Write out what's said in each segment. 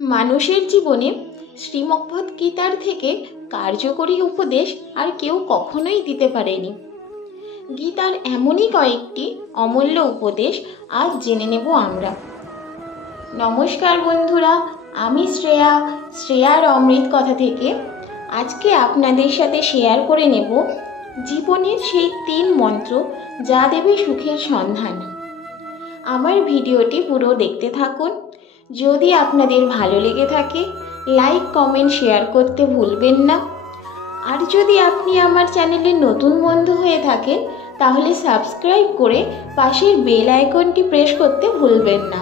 মানুষের জীবনে শ্রীমদ্ভগবদ্গীতার থেকে কার্যকরী উপদেশ আর কেউ কখনোই দিতে পারেনি। গীতার এমনই কয়েকটি অমূল্য উপদেশ আজ জেনে নেব আমরা। নমস্কার বন্ধুরা, আমি শ্রেয়ার অমৃত কথা থেকে আজকে আপনাদের সাথে শেয়ার করে নেব জীবনের সেই 3 মন্ত্র যা দেবে সুখের সন্ধান। আমার ভিডিওটি পুরো দেখতে থাকুন। যদি আপনাদের ভালো লেগে থাকে লাইক কমেন্ট শেয়ার করতে ভুলবেন না। আর যদি আপনি আমার চ্যানেলের নতুন বন্ধু হয়ে থাকেন তাহলে সাবস্ক্রাইব করে পাশের বেল আইকনটি প্রেস করতে ভুলবেন না।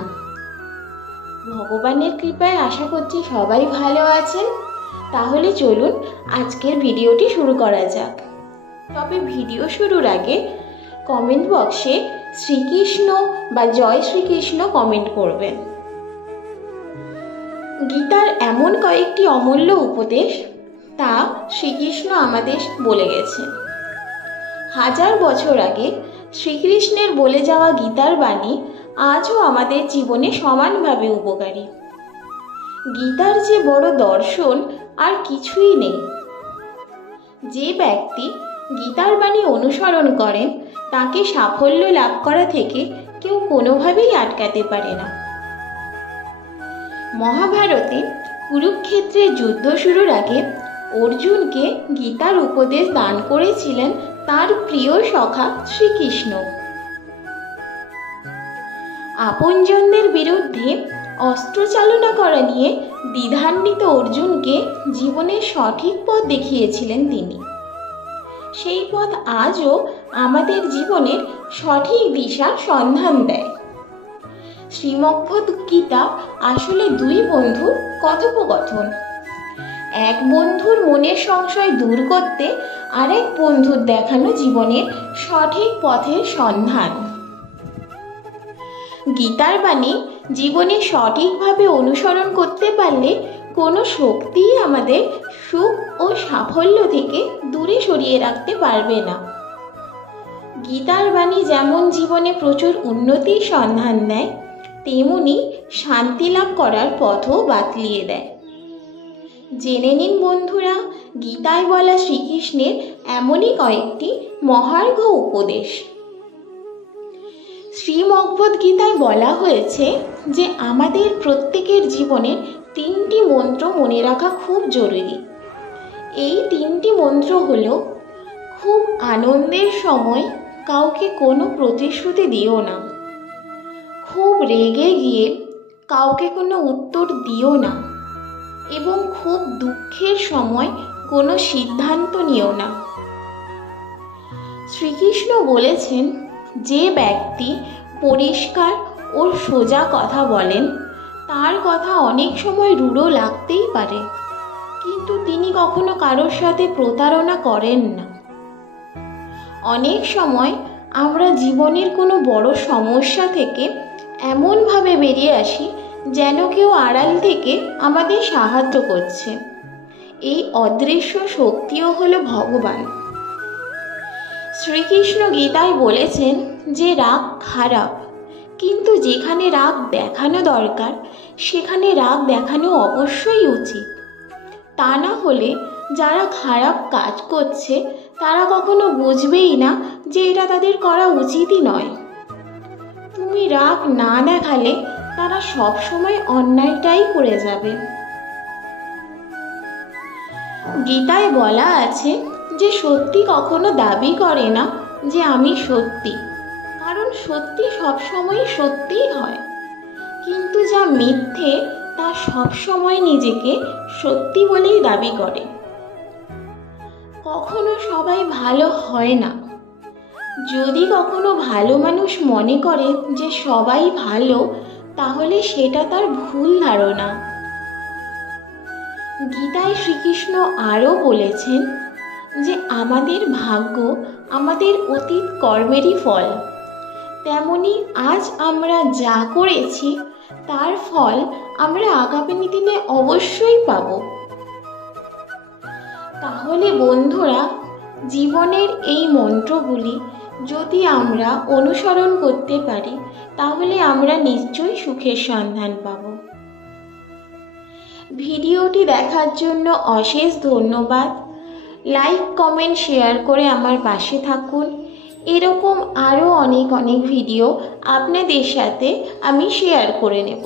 ভগবানের কৃপায় আশা করছি সবাই ভালো আছেন। তাহলে চলুন আজকের ভিডিওটি শুরু করা যাক। তবে ভিডিও শুরুর আগে কমেন্ট বক্সে শ্রীকৃষ্ণ বা জয় শ্রীকৃষ্ণ কমেন্ট করবেন। গীতার এমন কয়েকটি অমূল্য উপদেশ তা শ্রীকৃষ্ণ আমাদের বলে গেছেন। 1000 বছর আগে শ্রীকৃষ্ণের বলে যাওয়া গীতার বাণী আজও আমাদের জীবনে সমানভাবে উপকারী। গীতার যে বড় দর্শন আর কিছুই নেই। যে ব্যক্তি গীতার বাণী অনুসরণ করেন তাকে সাফল্য লাভ করা থেকে কেউ কোনোভাবেই আটকাতে পারে না। মহাভারতে কুরুক্ষেত্রের যুদ্ধ শুরুর আগে অর্জুনকে গীতার উপদেশ দান করেছিলেন তার প্রিয় সখা শ্রীকৃষ্ণ। আপনজনদের বিরুদ্ধে অস্ত্র চালনা করা নিয়ে দ্বিধান্বিত অর্জুনকে জীবনের সঠিক পথ দেখিয়েছিলেন তিনি। সেই পথ আজও আমাদের জীবনের সঠিক দিশার সন্ধান দেয়। শ্রীমদ্ভগবদ্গীতা আসলে 2 বন্ধুর কথোপকথন। এক বন্ধুর মনের সংশয় দূর করতে আরেক বন্ধুর দেখানো জীবনের সঠিক পথের সন্ধান। গীতার বাণী জীবনে সঠিকভাবে অনুসরণ করতে পারলে কোনো শক্তিই আমাদের সুখ ও সাফল্য থেকে দূরে সরিয়ে রাখতে পারবে না। গীতার বাণী যেমন জীবনে প্রচুর উন্নতির সন্ধান দেয়, তেমনি শান্তি লাভ করার পথও বাতলিয়ে দেয়। জেনে নিন বন্ধুরা গীতায় বলা শ্রীকৃষ্ণের এমনই কয়েকটি মহার্ঘ উপদেশ। শ্রীমদ্ভগবদ্গীতায় বলা হয়েছে যে আমাদের প্রত্যেকের জীবনের 3টি মন্ত্র মনে রাখা খুব জরুরি। এই 3টি মন্ত্র হলো: খুব আনন্দের সময় কাউকে কোনো প্রতিশ্রুতি দিও না, খুব রেগে গিয়ে কাউকে কোনো উত্তর দিও না, এবং খুব দুঃখের সময় কোনো সিদ্ধান্ত নিও না। শ্রীকৃষ্ণ বলেছেন, যে ব্যক্তি পরিষ্কার ও সোজা কথা বলেন তার কথা অনেক সময় রূঢ় লাগতেই পারে, কিন্তু তিনি কখনো কারোর সাথে প্রতারণা করেন না। অনেক সময় আমরা জীবনের কোনো বড় সমস্যা থেকে এমনভাবে বেরিয়ে আসি যেন কেউ আড়াল থেকে আমাদের সাহায্য করছে। এই অদৃশ্য শক্তিও হলো ভগবান। শ্রীকৃষ্ণ গীতায় বলেছেন যে রাগ খারাপ, কিন্তু যেখানে রাগ দেখানো দরকার সেখানে রাগ দেখানো অবশ্যই উচিত। তা না হলে যারা খারাপ কাজ করছে তারা কখনো বুঝবেই না যে এটা তাদের করা উচিতই নয়। তুমি রাগ না দেখালে তারা সব সময় অন্যায়টাই করে যাবে। গীতায় বলা আছে যে সত্যি কখনো দাবি করে না যে আমি সত্যি, কারণ সত্যি সবসময় সত্যিই হয়। কিন্তু যা মিথ্যে তা সবসময় নিজেকে সত্যি বলেই দাবি করে। কখনো সবাই ভালো হয় না। যদি কখনো ভালো মানুষ মনে করে যে সবাই ভালো, তাহলে সেটা তার ভুল ধারণা। গীতায় শ্রীকৃষ্ণ আরও বলেছেন যে আমাদের ভাগ্য আমাদের অতীত কর্মেরই ফল, তেমনি আজ আমরা যা করেছি তার ফল আমরা আগামী দিনে অবশ্যই পাব। তাহলে বন্ধুরা জীবনের এই মন্ত্রগুলি যদি আমরা অনুসরণ করতে পারি তাহলে আমরা নিশ্চয়ই সুখের সন্ধান পাব। ভিডিওটি দেখার জন্য অশেষ ধন্যবাদ। লাইক, কমেন্ট, শেয়ার করে আমার পাশে থাকুন। এরকম আরও অনেক ভিডিও আপনাদের সাথে আমি শেয়ার করে নেব।